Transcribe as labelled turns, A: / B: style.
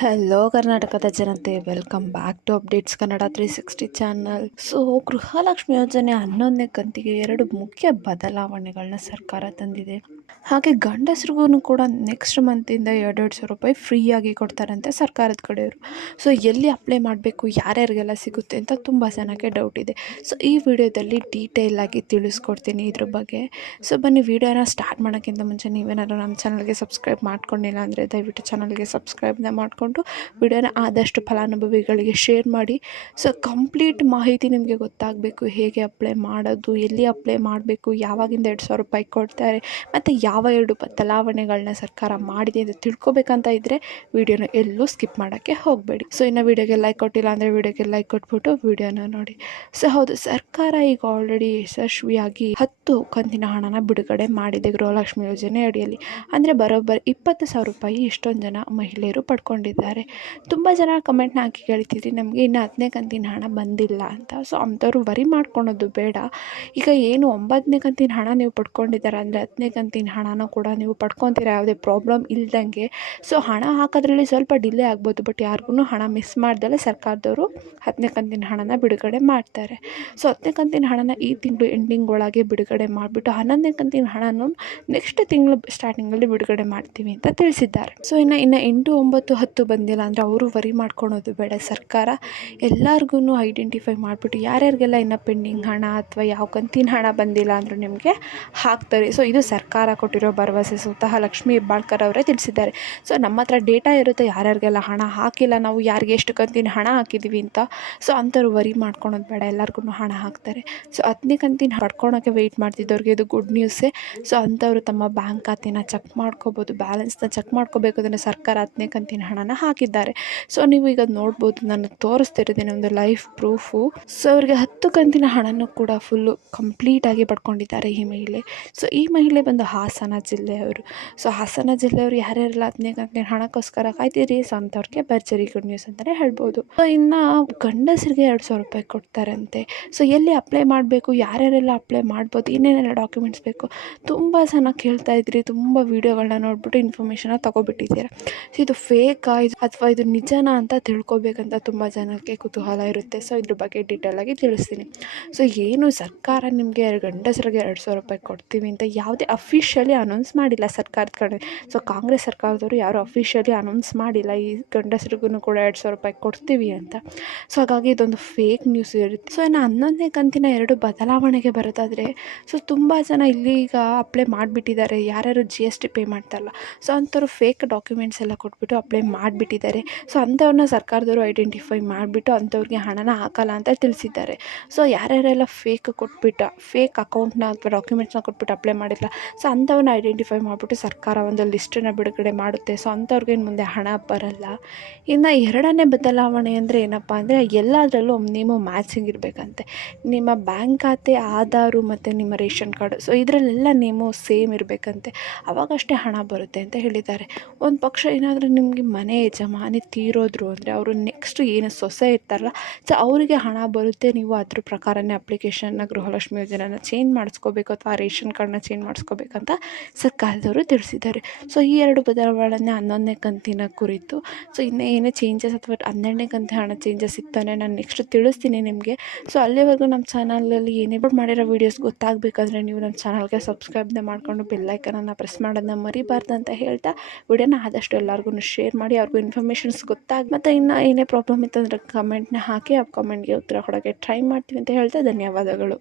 A: Hello ಕರ್ನಾಟಕದ ಜನತೆ. Welcome back to updates Kannada three sixty channel so Gruhalakshmi ಯೋಜನೆ ಹನ್ನೊಂದನೇ ಕಂತಿಗೆ ಎರಡು ಮುಖ್ಯ ಬದಲಾವಣೆಗಳನ್ನ ಸರ್ಕಾರ ತಂದಿದೆ. ಹಾಗೆ ಗಂಡಸ್ರಿಗೂ ಕೂಡ ನೆಕ್ಸ್ಟ್ ಮಂತಿಂದ ಎರಡೆರಡು ಸಾವಿರ ರೂಪಾಯಿ ಫ್ರೀಯಾಗಿ ಕೊಡ್ತಾರಂತೆ ಸರ್ಕಾರದ ಕಡೆಯವರು. ಸೊ ಎಲ್ಲಿ ಅಪ್ಲೈ ಮಾಡಬೇಕು, ಯಾರ್ಯಾರಿಗೆಲ್ಲ ಸಿಗುತ್ತೆ ಅಂತ ತುಂಬ ಜನಕ್ಕೆ ಡೌಟ್ ಇದೆ. ಸೊ ಈ ವಿಡಿಯೋದಲ್ಲಿ ಡೀಟೇಲ್ ಆಗಿ ತಿಳಿಸ್ಕೊಡ್ತೀನಿ ಇದ್ರ ಬಗ್ಗೆ. ಸೊ ಬನ್ನಿ, ವಿಡಿಯೋನ ಸ್ಟಾರ್ಟ್ ಮಾಡೋಕ್ಕಿಂತ ಮುಂಚೆ ನೀವೇನಾದ್ರು ನಮ್ಮ ಚಾನಲ್ಗೆ ಸಬ್ಸ್ಕ್ರೈಬ್ ಮಾಡ್ಕೊಂಡಿಲ್ಲ ಅಂದರೆ ದಯವಿಟ್ಟು ಚಾನಲ್ಗೆ ಸಬ್ಸ್ಕ್ರೈಬ್ನ ಮಾಡಿಕೊಂಡು ವಿಡಿಯೋನ ಆದಷ್ಟು ಫಲಾನುಭವಿಗಳಿಗೆ ಶೇರ್ ಮಾಡಿ. ಸೊ ಕಂಪ್ಲೀಟ್ ಮಾಹಿತಿ ನಿಮಗೆ ಗೊತ್ತಾಗಬೇಕು ಹೇಗೆ ಅಪ್ಲೈ ಮಾಡೋದು, ಎಲ್ಲಿ ಅಪ್ಲೈ ಮಾಡಬೇಕು, ಯಾವಾಗಿಂದ ಎರಡು ಸಾವಿರ ರೂಪಾಯಿ ಕೊಡ್ತಾರೆ, ಮತ್ತು ಯಾವ ಎರಡು ಬದಲಾವಣೆಗಳನ್ನ ಸರ್ಕಾರ ಮಾಡಿದೆ ಅಂತ ತಿಳ್ಕೊಬೇಕಂತ ಇದ್ದರೆ ವಿಡಿಯೋನ ಎಲ್ಲೂ ಸ್ಕಿಪ್ ಮಾಡೋಕ್ಕೆ ಹೋಗಬೇಡಿ. ಸೊ ಇನ್ನು ವಿಡಿಯೋಗೆ ಲೈಕ್ ಕೊಟ್ಟಿಲ್ಲ ಅಂದರೆ ವಿಡಿಯೋಗೆ ಲೈಕ್ ಕೊಟ್ಬಿಟ್ಟು ವಿಡಿಯೋನ ನೋಡಿ. ಸೊ ಹೌದು, ಸರ್ಕಾರ ಈಗ ಆಲ್ರೆಡಿ ಯಶಸ್ವಿಯಾಗಿ ಹತ್ತು ಕಂತಿನ ಹಣನ ಬಿಡುಗಡೆ ಮಾಡಿದೆ ಗೃಹಲಕ್ಷ್ಮಿ ಯೋಜನೆ ಅಡಿಯಲ್ಲಿ. ಅಂದರೆ ಬರೋಬ್ಬರಿ ಇಪ್ಪತ್ತು ಸಾವಿರ ರೂಪಾಯಿ ಎಷ್ಟೊಂದು ಜನ ಮಹಿಳೆಯರು ಪಡ್ಕೊಂಡಿದ್ದಾರೆ. ತುಂಬ ಜನ ಕಮೆಂಟ್ನ ಹಾಕಿ ಕೇಳ್ತಿದ್ರಿ, ನಮಗೆ ಇನ್ನು ಹತ್ತನೇ ಕಂತಿನ ಹಣ ಬಂದಿಲ್ಲ ಅಂತ. ಸೊ ಅಂಥವ್ರು ವರಿ ಮಾಡ್ಕೊಳೋದು ಬೇಡ. ಈಗ ಏನು ಒಂಬತ್ತನೇ ಕಂತಿನ ಹಣ ನೀವು ಪಡ್ಕೊಂಡಿದ್ದಾರೆ ಅಂದರೆ ಹತ್ತನೇ ಕಂತಿನ ಹಣನ ಕೂಡ ನೀವು ಪಡ್ಕೊತೀರ, ಯಾವುದೇ ಪ್ರಾಬ್ಲಮ್ ಇಲ್ದಂಗೆ. ಸೊ ಹಣ ಹಾಕೋದ್ರಲ್ಲಿ ಸ್ವಲ್ಪ ಡಿಲೇ ಆಗ್ಬೋದು, ಬಟ್ ಯಾರಿಗೂ ಹಣ ಮಿಸ್ ಮಾಡ್ದಲೇ ಸರ್ಕಾರದವರು ಹತ್ತನೇ ಕಂತಿನ ಹಣನ ಬಿಡುಗಡೆ ಮಾಡ್ತಾರೆ. ಸೊ ಹತ್ತನೇ ಕಂತಿನ ಹಣನ ಈ ತಿಂಗಳು ಎಂಡಿಂಗ್ ಒಳಗೆ ಬಿಡುಗಡೆ ಮಾಡಿಬಿಟ್ಟು ಹನ್ನೊಂದನೇ ಕಂತಿನ ಹಣನ ನೆಕ್ಸ್ಟ್ ತಿಂಗಳು ಸ್ಟಾರ್ಟಿಂಗಲ್ಲಿ ಬಿಡುಗಡೆ ಮಾಡ್ತೀವಿ ಅಂತ ತಿಳಿಸಿದ್ದಾರೆ. ಸೊ ಇನ್ನು ಇನ್ನು ಎಂಟು, ಒಂಬತ್ತು, ಹತ್ತು ಬಂದಿಲ್ಲ ಅಂದರೆ ಅವರು ವರಿ ಮಾಡ್ಕೊಳೋದು ಬೇಡ. ಸರ್ಕಾರ ಎಲ್ಲರಿಗೂ ಐಡೆಂಟಿಫೈ ಮಾಡಿಬಿಟ್ಟು ಯಾರ್ಯಾರಿಗೆಲ್ಲ ಇನ್ನೂ ಪೆಂಡಿಂಗ್ ಹಣ ಅಥವಾ ಯಾವ ಕಂತಿನ ಹಣ ಬಂದಿಲ್ಲ ಅಂದರೂ ನಿಮಗೆ ಹಾಕ್ತಾರೆ. ಸೊ ಇದು ಸರ್ಕಾರ ಕೊಟ್ಟಿರೋ ಭರವಸೆ. ಸ್ವತಃ ಲಕ್ಷ್ಮೀ ಹೆಬ್ಬಾಳ್ಕರ್ ಅವರೇ ತಿಳಿಸಿದ್ದಾರೆ. ಸೊ ನಮ್ಮ ಹತ್ರ ಡೇಟಾ ಇರುತ್ತೆ, ಯಾರ್ಯಾರಿಗೆಲ್ಲ ಹಣ ಹಾಕಿಲ್ಲ, ನಾವು ಯಾರಿಗೆ ಎಷ್ಟು ಕಂತಿನ ಹಣ ಹಾಕಿದ್ದೀವಿ ಅಂತ. ಸೊ ಅಂಥವ್ರು ವರಿ ಮಾಡ್ಕೊಳೋದು ಬೇಡ. ಎಲ್ಲರಿಗೂ ಹಣ ಹಾಕ್ತಾರೆ. ಸೊ ಹತ್ತನೇ ಕಂತಿನ ಪಡ್ಕೊಳೋಕ್ಕೆ ವೆಯ್ಟ್ ಮಾಡ್ತಿದ್ದವ್ರಿಗೆ ಇದು ಗುಡ್ ನ್ಯೂಸೇ ಸೊ ಅಂಥವ್ರು ತಮ್ಮ ಬ್ಯಾಂಕ್ ಖಾತೆನ ಚೆಕ್ ಮಾಡ್ಕೋಬೋದು ಬ್ಯಾಲೆನ್ಸ್ನ ಚೆಕ್ ಮಾಡ್ಕೋಬೇಕು. ಅಂದರೆ ಸರ್ಕಾರ ಹತ್ತನೇ ಕಂತಿನ ಹಣನ ಹಾಕಿದ್ದಾರೆ. ಸೊ ನೀವು ಈಗ ನೋಡ್ಬೋದು ನಾನು ತೋರಿಸ್ತಿರೋದೇನೆ ಒಂದು ಲೈಫ್ ಪ್ರೂಫು ಸೊ ಅವರಿಗೆ ಹತ್ತು ಕಂತಿನ ಹಣನೂ ಕೂಡ ಫುಲ್ಲು ಕಂಪ್ಲೀಟಾಗಿ ಪಡ್ಕೊಂಡಿದ್ದಾರೆ ಈ ಮಹಿಳೆ. ಸೊ ಈ ಮಹಿಳೆ ಬಂದು ಹಾಸನ ಜಿಲ್ಲೆಯವರು. ಸೊ ಹಾಸನ ಜಿಲ್ಲೆಯವರು ಯಾರ್ಯಾರೆಲ್ಲ ಹದಿನೈದು ಕಂತಿನ ಹಣಕ್ಕೋಸ್ಕರ ಕಾಯ್ತೀರಿ ಸೊ ಅಂಥವ್ರಿಗೆ ಭರ್ಜರಿ ಗುಡ್ ನ್ಯೂಸ್ ಅಂತಲೇ ಹೇಳ್ಬೋದು. ಸೊ ಇನ್ನು ಗಂಡಸರಿಗೆ ಎರಡು ಸಾವಿರ ರೂಪಾಯಿ ಕೊಡ್ತಾರಂತೆ. ಸೊ ಎಲ್ಲಿ ಅಪ್ಲೈ ಮಾಡಬೇಕು? ಯಾರ್ಯಾರೆಲ್ಲ ಅಪ್ಲೈ ಮಾಡ್ಬೋದು? ಏನೇನೆಲ್ಲ ಡಾಕ್ಯುಮೆಂಟ್ಸ್ ಬೇಕು? ತುಂಬ ಜನ ಕೇಳ್ತಾ ಇದ್ರಿ. ತುಂಬ ವೀಡಿಯೋಗಳನ್ನ ನೋಡ್ಬಿಟ್ಟು ಇನ್ಫಾರ್ಮೇಷನ್ನ ತಗೊಬಿಟ್ಟಿದ್ದೀರಾ. ಸೊ ಇದು ಫೇಕಾ ಇದು ಅಥವಾ ಇದು ನಿಜನಾ ಅಂತ ತಿಳ್ಕೊಬೇಕಂತ ತುಂಬ ಜನಕ್ಕೆ ಕುತೂಹಲ ಇರುತ್ತೆ. ಸೊ ಇದ್ರ ಬಗ್ಗೆ ಡೀಟೇಲಾಗಿ ತಿಳಿಸ್ತೀನಿ. ಸೊ ಏನು ಸರ್ಕಾರ ನಿಮಗೆ ಗಂಡಸರಿಗೆ ಎರಡು ಸಾವಿರ ರೂಪಾಯಿ ಕೊಡ್ತೀವಿ ಅಂತ ಯಾವುದೇ ಅಫಿಷಿಯಲಿ ಅನೌನ್ಸ್ ಮಾಡಿಲ್ಲ ಸರ್ಕಾರದ ಕಡೆ. ಸೊ ಕಾಂಗ್ರೆಸ್ ಸರ್ಕಾರದವರು ಯಾರು ಅಫಿಷಿಯಲಿ ಅನೌನ್ಸ್ ಮಾಡಿಲ್ಲ. ಈ ಗಂಡಸರಿಗೂ ಕೂಡ ಎರಡು ಸಾವಿರ ರೂಪಾಯಿ ಕೊಡ್ತೀವಿ ಅಂತ. ಸೊ ಹಾಗಾಗಿ ಇದೊಂದು ಫೇಕ್ ನ್ಯೂಸ್ ಇರುತ್ತೆ. ಸೊ ಇನ್ನು ಹನ್ನೊಂದನೇ ಕಂತಿನ ಎರಡು ಬದಲಾವಣೆಗೆ ಬರೋದಾದರೆ ಸೊ ತುಂಬ ಜನ ಇಲ್ಲಿ ಈಗ ಅಪ್ಲೈ ಮಾಡಿಬಿಟ್ಟಿದ್ದಾರೆ. ಯಾರ್ಯಾರು ಜಿ ಎಸ್ ಟಿ ಪೇ ಮಾಡ್ತಾರಲ್ಲ ಸೊ ಅಂಥವ್ರು ಫೇಕ್ ಡಾಕ್ಯುಮೆಂಟ್ಸ್ ಎಲ್ಲ ಕೊಟ್ಬಿಟ್ಟು ಅಪ್ಲೈ ಮಾಡಿಬಿಟ್ಟಿದ್ದಾರೆ. ಸೊ ಅಂಥವ್ರನ್ನ ಸರ್ಕಾರದವರು ಐಡೆಂಟಿಫೈ ಮಾಡಿಬಿಟ್ಟು ಅಂಥವ್ರಿಗೆ ಹಣನ ಹಾಕಲ್ಲ ಅಂತ ತಿಳಿಸಿದ್ದಾರೆ. ಸೊ ಯಾರ್ಯಾರೆಲ್ಲ ಫೇಕ್ ಕೊಟ್ಬಿಟ್ಟು ಫೇಕ್ ಅಕೌಂಟ್ನ ಅಥವಾ ಡಾಕ್ಯುಮೆಂಟ್ಸ್ನ ಕೊಟ್ಬಿಟ್ಟು ಅಪ್ಲೈ ಮಾಡಿಲ್ಲ ಸೊ ಅಂಥವ್ರನ್ನ ಐಡೆಂಟಿಫೈ ಮಾಡಿಬಿಟ್ಟು ಸರ್ಕಾರ ಒಂದು ಲಿಸ್ಟನ್ನು ಬಿಡುಗಡೆ ಮಾಡುತ್ತೆ. ಸೊ ಅಂಥವ್ರಿಗೆ ಮುಂದೆ ಹಣ ಬರಲ್ಲ. ಇನ್ನು ಎರಡನೇ ಬದಲಾವಣೆ ಅಂದರೆ ಏನಪ್ಪ ಅಂದರೆ ಎಲ್ಲದರಲ್ಲೂ ನೀವು ಮ್ಯಾಚಿಂಗ್ ಇರಬೇಕಂತೆ. ನಿಮ್ಮ ಬ್ಯಾಂಕ್ ಖಾತೆ ಆಧಾರು ಮತ್ತು ನಿಮ್ಮ ರೇಷನ್ ಕಾರ್ಡು ಸೊ ಇದರಲ್ಲೆಲ್ಲ ನೀವು ಸೇಮ್ ಇರಬೇಕಂತೆ. ಅವಾಗಷ್ಟೇ ಹಣ ಬರುತ್ತೆ ಅಂತ ಹೇಳಿದ್ದಾರೆ. ಒಂದು ಪಕ್ಷ ಏನಾದರೂ ನಿಮಗೆ ಮನೆ ಯಜಮಾನಿ ತೀರೋದ್ರು ಅಂದರೆ ಅವರು ನೆಕ್ಸ್ಟ್ ಏನು ಸೊಸೆ ಇರ್ತಾರಲ್ಲ ಸೊ ಅವರಿಗೆ ಹಣ ಬರುತ್ತೆ, ನೀವು ಅದ್ರ ಪ್ರಕಾರನೇ ಅಪ್ಲಿಕೇಶನ್ನ ಗೃಹಲಕ್ಷ್ಮಿ ಯೋಜನೆನ ಚೇಂಜ್ ಮಾಡಿಸ್ಕೋಬೇಕು ಅಥವಾ ರೇಷನ್ ಕಾರ್ಡ್ನ ಚೇಂಜ್ ಮಾಡಿಸ್ಕೋಬೇಕಂತ ಸರ್ಕಾರದವರು ತಿಳಿಸಿದ್ದಾರೆ. ಸೊ ಈ ಎರಡು ಬದಲಾವಣೆ ಹನ್ನೊಂದನೇ ಕಂತಿನ ಕುರಿತು ಸೊ ಇನ್ನೂ ಏನೇ ಚೇಂಜಸ್ ಅಥವಾ ಹನ್ನೆರಡನೇ ಕಂತಿನ ಹಣ ಚೇಂಜಸ್ ಇತ್ತಾನೆ ನಾನು ನೆಕ್ಸ್ಟ್ ತಿಳಿಸ್ತೀನಿ ನಿಮಗೆ. ಸೊ ಅಲ್ಲಿವರೆಗೂ ನಮ್ಮ ಚಾನಲಲ್ಲಿ ಏನೇ ಮಾಡಿರೋ ವೀಡಿಯೋಸ್ ಗೊತ್ತಾಗಬೇಕಂದ್ರೆ ನೀವು ನಮ್ಮ ಚಾನಲ್ಗೆ ಸಬ್ಸ್ಕ್ರೈಬ್ನ ಮಾಡಿಕೊಂಡು ಬೆಲ್ಲೈಕನನ್ನು ಪ್ರೆಸ್ ಮಾಡೋದನ್ನ ಮರಿಬಾರ್ದು ಅಂತ ಹೇಳ್ತಾ ವಿಡಿಯೋನ ಆದಷ್ಟು ಎಲ್ಲರಿಗೂ ಶೇರ್ ಮಾಡಿ ಅವ್ರಿಗೂ ಇನ್ಫಾರ್ಮೇಷನ್ಸ್ ಗೊತ್ತಾಗ ಮತ್ತು ಇನ್ನು ಏನೇ ಪ್ರಾಬ್ಲಮ್ ಇತ್ತಂದ್ರೆ ಕಮೆಂಟ್ನ ಹಾಕಿ, ಆ ಕಮೆಂಟ್ಗೆ ಉತ್ತರ ಕೊಡೋಕ್ಕೆ ಟ್ರೈ ಮಾಡ್ತೀವಿ ಅಂತ ಹೇಳ್ತಾ ಧನ್ಯವಾದಗಳು.